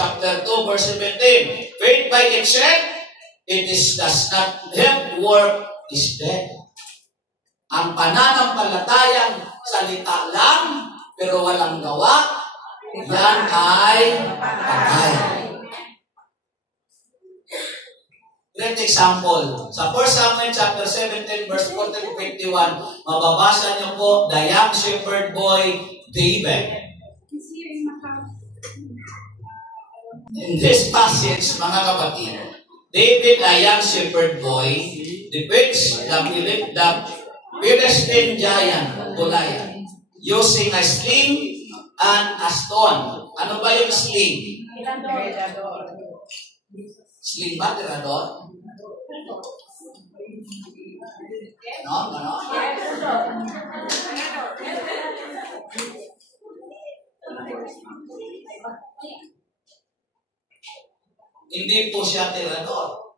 chapter 2, verse 17. Faith by itself, it is does not have work, is dead. Ang pananampalatayang salita lang, pero walang gawa, yan ay patay. Great example. Sa 1 Samuel chapter 17, verse 40-51, mababasa niyo po, the young shepherd boy, David. In this passage, mga kapatid, David, a young shepherd boy, defeats the Philistine giant, Goliath, using a sling and a stone. Ano ba yung sling? Tirador. Sling ba? Tirador? Ano? Hindi po siya tirador.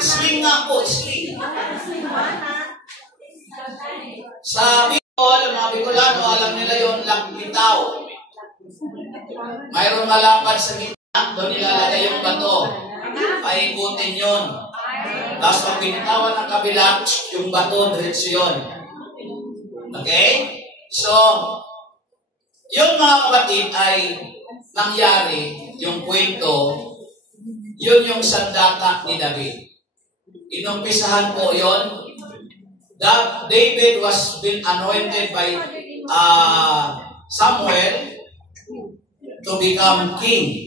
Sling nga po, sling. Sa Bicol, mga Bicolano, alam nila yung lakbitaw. Mayroong malapad sa gitna, doon nilalagay yung bato. Paikutin yun. Tapos pag binitawan ng kabila, yung bato, diretso yun. Okay? So, yung mga kapatid ay nangyari, yung kwento, yun yung sandata ni David. Inumpisahan po yun. David was been anointed by Samuel to become king.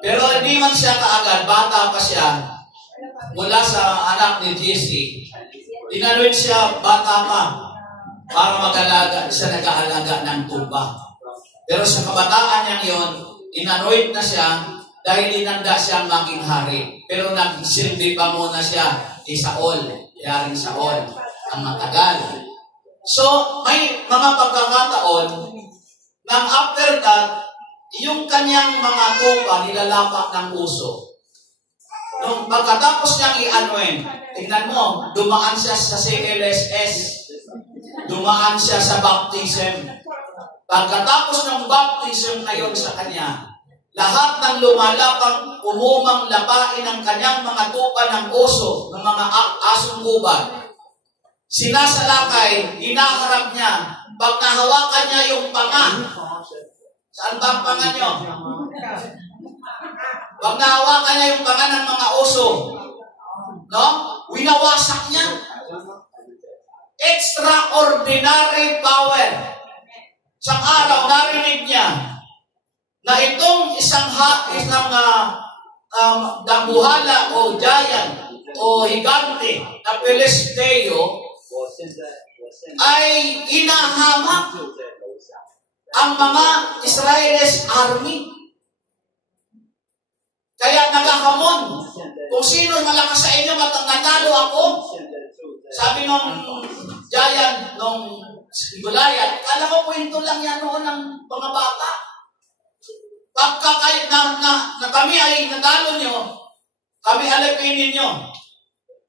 Pero hindi man siya kaagad, bata pa siya, mula sa anak ni Jesse. Inanuin siya bata pa para mag-alaga, siya nag-aalaga ng tuba. Pero sa kabataan niyang yon, inanuin na siya dahil inanda siyang maging hari. Pero nagsilbi pa muna siya kay Saul, yaring Saul, ang matagal. So, may mga pagkakataon nang after that, yung kanyang mga tupa nilalapak ng uso. Nung pagkatapos niyang i-anoin, tingnan mo, dumaan siya sa CLSS, dumaan siya sa baptism. Pagkatapos ng baptism ngayon sa kanya, lahat ng lumalapang umumang lapain ng kanyang mga tupa ng oso, ng mga asong gubat. Sinasalakay, hinaharap niya. Pag nahawakan niya yung panga, saan ba ang panga niyo? Pag nahawakan niya yung panga ng mga oso, no? Winawasak niya. Extraordinary power. Sa araw, narinig niya na itong isang dambuhala o giant o higante na Filisteo ay inahamak ang mga Israelis army. Kaya nagahamon. Kung sino malakas sa inyo, natalo ako. Sabi nung giant, nung Goliath, kala ko kwento lang yan noon ng mga bata. Pagka kahit na kami ay natalo nyo, kami alipinin nyo.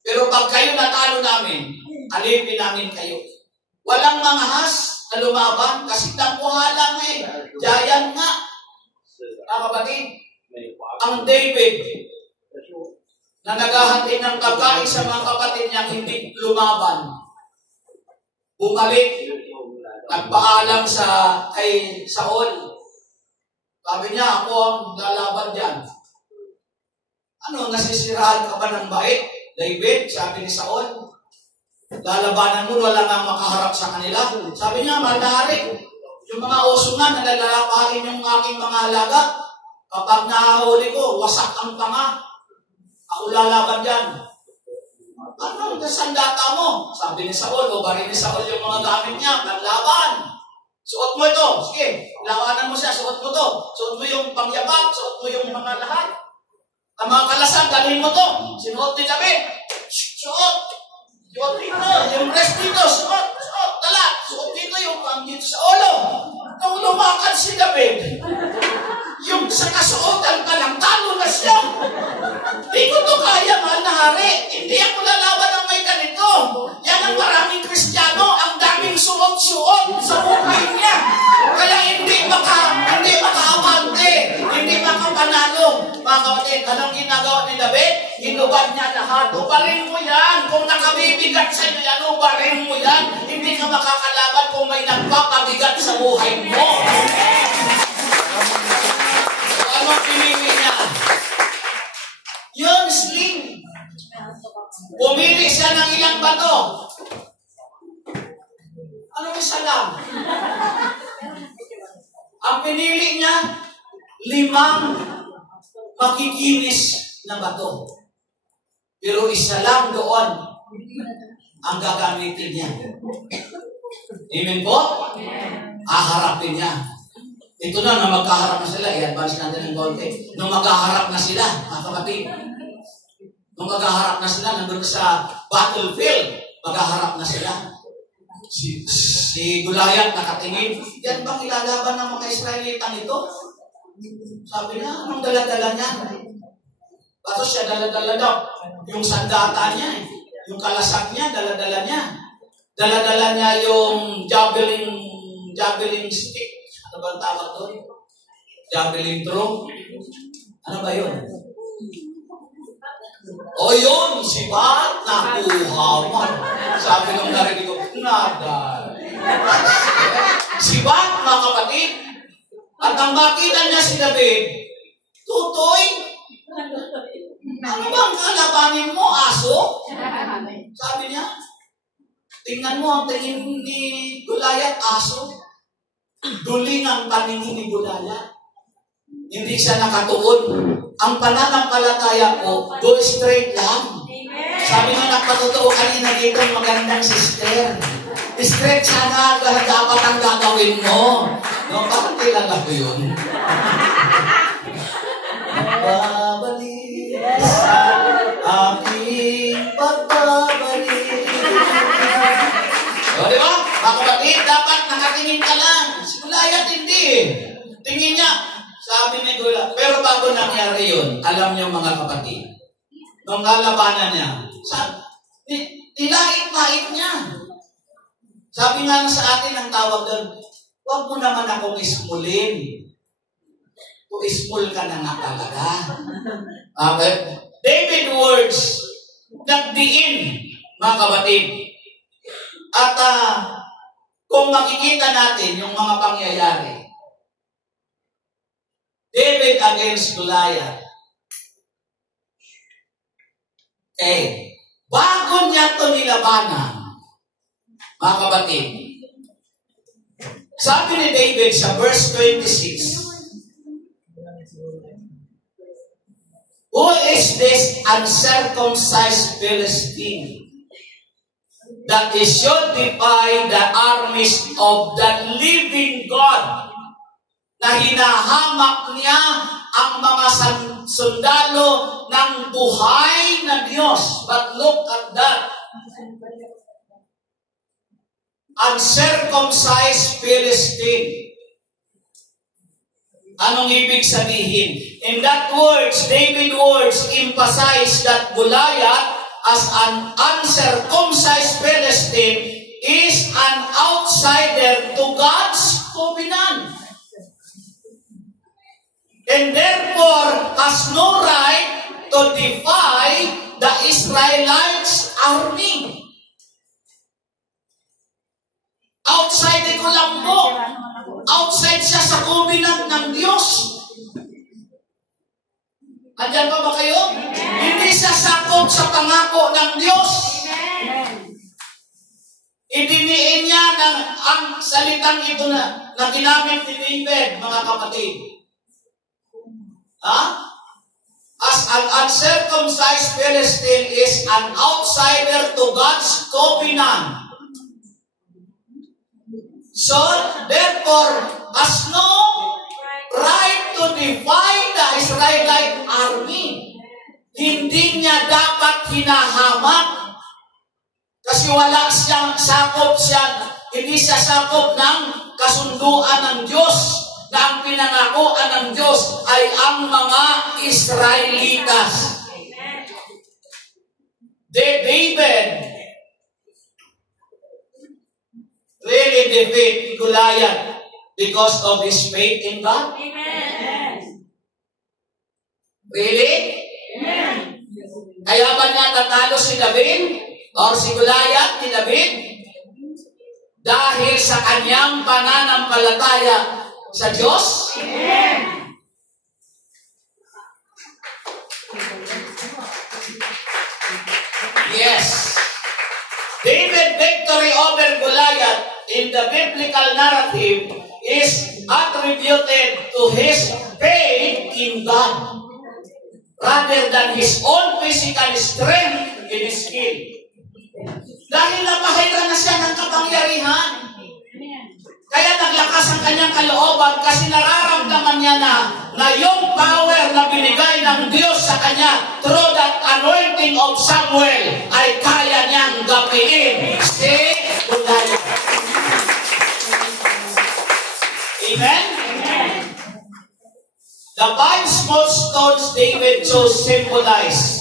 Pero pag kayo natalo namin, alipin namin kayo. Walang manghas na lumaban kasi dampuhala nga eh. Giant nga. Kapatid, ang David na naghahati ng pagkain sa mga kapatid niya hindi lumaban. Bumalik, nagpaalam kay Saul. Sabi niya, ako ang lalaban dyan. Ano, nasisiraan ka ba ng bait? David, sabi ni Saul, lalabanan mo, wala nang makaharap sa kanila. Sabi niya, manari, yung mga oso nga, nalalapahin yung aking mga alaga. Kapag nahahuli ko, wasak ang panga. Ako lalaban dyan. Ano, sandata mo? Sabi ni Saul, o bari ni Saul yung mga gamit niya, naglaban. Suot mo ito. Sige, lawanan mo siya, suot mo ito. Suot mo yung pangyabak, suot mo yung mga lahat. Ang mga kalasan, dalhin mo ito. Sinuot ni David. Suot. Suot dito. Yung rest dito, suot. Suot. Tala. Suot dito yung pang dito sa ulo. Nung lumakad si David, yung sa kasuotan ka lang, talo na siya. Hindi ko ito kaya, mahal na hari. Hindi ako lalaban ng may ganito. Yan ang maraming Kristiyano, ang daming suot-suot sa buhay niya. Kaya hindi maka David. Anong ginagawa ni David? Hinubad niya lahat. Ubarin mo yan. Kung nakabibigat sa iyo yan, ubarin mo yan. Hindi ka makakalaban kung may nagpapabigat sa buhay mo. Ano pinili niya? Yun, sling. Pumili siya ng ilang bato. Ano isa lang? Ang pinili niya, 5 makikinis na bato. Pero isa lang doon ang gagamitin niya. Amen po? Aharapin niya. Ito na magkaharap na sila. I-advance natin ng konti. Nung magkaharap na sila, mga kapatid, nung magkaharap na sila, nandun sa battlefield, magkaharap na sila. Si Goliath nakatingin, yan bang ilalaban ng mga Israelitang ito? Sabi niya, anong dala-dala niya? Bato siya, dala-dala daw. Yung sandata niya, yung kalasak niya, dala-dala niya. Dala-dala niya yung javelin stick. Ano ba ang tawag doon? Javelin throw? Ano ba yun? O yun, si Bat, nakuha man. Sabi nung narinig ko, nada. Si Bat, mga kapatid, at ang makita niya si David, tutoy, ano bang kalabanin mo, aso? Sabi niya, tingnan mo ang tingin ni Goliath, aso. Duling ang paningin ni Goliath. Hindi siya nakatuon. Ang pananampalataya ko, go straight lang. Sabi nga nagpatotoo kanina dito, magandang sister. Straight sana dapat ang gagawin mo. No, bakit kilala ko yun? Babalik sa aking pagbabalik. O, di ba? Mga kapatid, dapat nakatingin ka lang. Si Goliath hindi. Tingin niya, sabi ni Goliath. Pero bago nangyari yun, alam niyo mga kapatid, nung lalabanan niya, nilait-lait niya. Sabi nga sa atin ang tawag doon, huwag mo naman akong ismulin. Kung ismul ka na nga talaga. Okay? David words, nagdiin, mga kapatid. At kung makikita natin yung mga pangyayari, David against Goliath. Bago niya ito nilabanan, mga kapatid, sabi ni David sa verse 26, who is this uncircumcised Philistine that he should defy the armies of the living God, na hinahamak niya ang mga sundalo ng buhay na Diyos. But look at that. Uncircumcised Philistine. Anong ibig sabihin? In that words, David words emphasize that Goliath as an uncircumcised Philistine is an outsider to God's covenant. And therefore has no right to defy the Israelites' army. Outside ko lang po. Outside siya sa covenant ng Diyos. Andiyan pa ba kayo? Hindi siya sakop sa pangako ng Diyos. Idiniin niya ang salitang ito na ginamit ni David, mga kapatid. As an uncircumcised Philistine is an outsider to God's covenant. So, therefore, has no right to defy the Israelite army. Hindi niya dapat hinahamak kasi wala siyang sakop hindi siya sakop ng kasunduan ng Diyos na ang pinangakuan ng Diyos ay ang mga Israelitas. David really defeat Goliath because of his faith in God. Amen. Really? Kaya ba niya tatalo si David o si Goliath ni David? Dahil sa kanyang pananampalataya sa Diyos? Yes. David's victory over Goliath in the biblical narrative is attributed to his faith in God rather than his own physical strength in his skill. Dahil napahiran na siya ng kapangyarihan. Kaya naglakas ang kanyang kalooban kasi nararamdaman niya na yung power na binigay ng Diyos sa kanya through that anointing of Samuel ay kaya niyang gapiin si Goliath. Amen? The 5 small stones David chose symbolize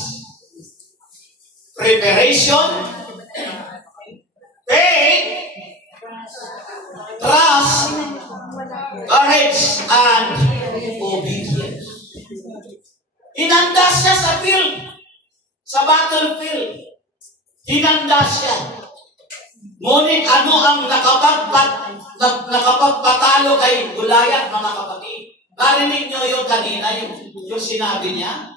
preparation, faith, trust, courage, and obedience. Hinanda siya sa field, sa battlefield. Hinanda siya. Ngunit ano ang nakapagpatalo kay Goliath, mga kapatid? Narinig nyo yung kanina, yung sinabi niya?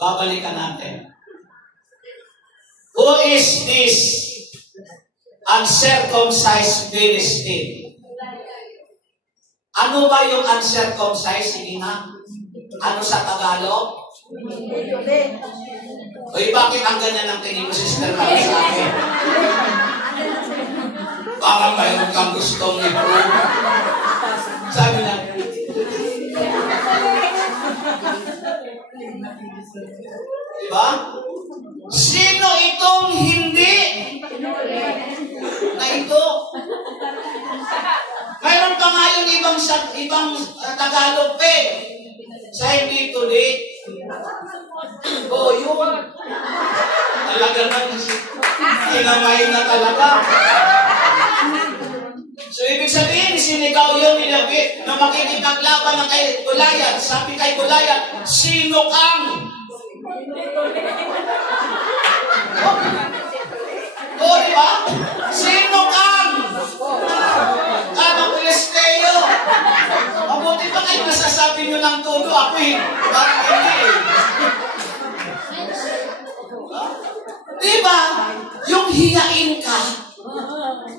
Babalikan natin. Who is this uncircumcised Philistine? Ano ba yung uncircumcised? Sige nga. Ano sa Tagalog? Oy, bakit ang ganyan ang tingin mo, Sister Mary, sa akin? Parang mayroon kang gustong i-prove. Sabi na, diba? Sino itong hindi na ito? Mayroon pa nga yung ibang Tagalog pe. Sa hindi today. Oh, yun. Talaga na. Kinamay na talaga. So, ibig sabihin, sinigaw yun ni David na makikipaglaban ng kay Goliath. Sabi kay Goliath, sino kang? Oh, di ba? Sino kang? Kanang Pilisteo. Mabuti pa kayo nasasabi nyo ng todo. Ako parang hindi eh. Diba? Yung hiyain ka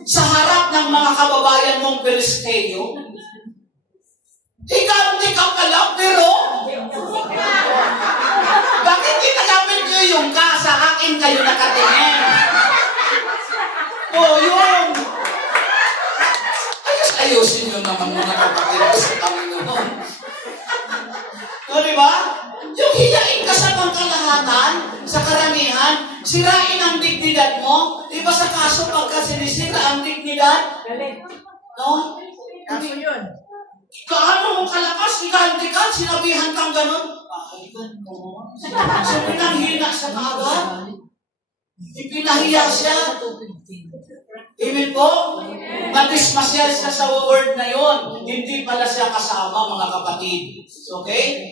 sa harap ng mga kababayan mong Pilisteo, hindi ka pala, pero bakit ginagamit nyo yung ka? Sa akin kayo nakatingin. O, yun. Ayusin nyo naman mga kapatid sa Panginoon. O, diba? Yung hiyain ka sa pangkalahatan, sa karamihan, sirain ang dignidad mo. Diba sa kaso pagka sinisira ang dignidad? No? Kaso yun. Kaano mong kalakas, ikanti ka, sinabihan kang ganun. So, pinanghina siya kaagad. Ipinahiya siya. Amen po? Nadismasya siya sa word na yon. Hindi pala siya kasama, mga kapatid. Okay?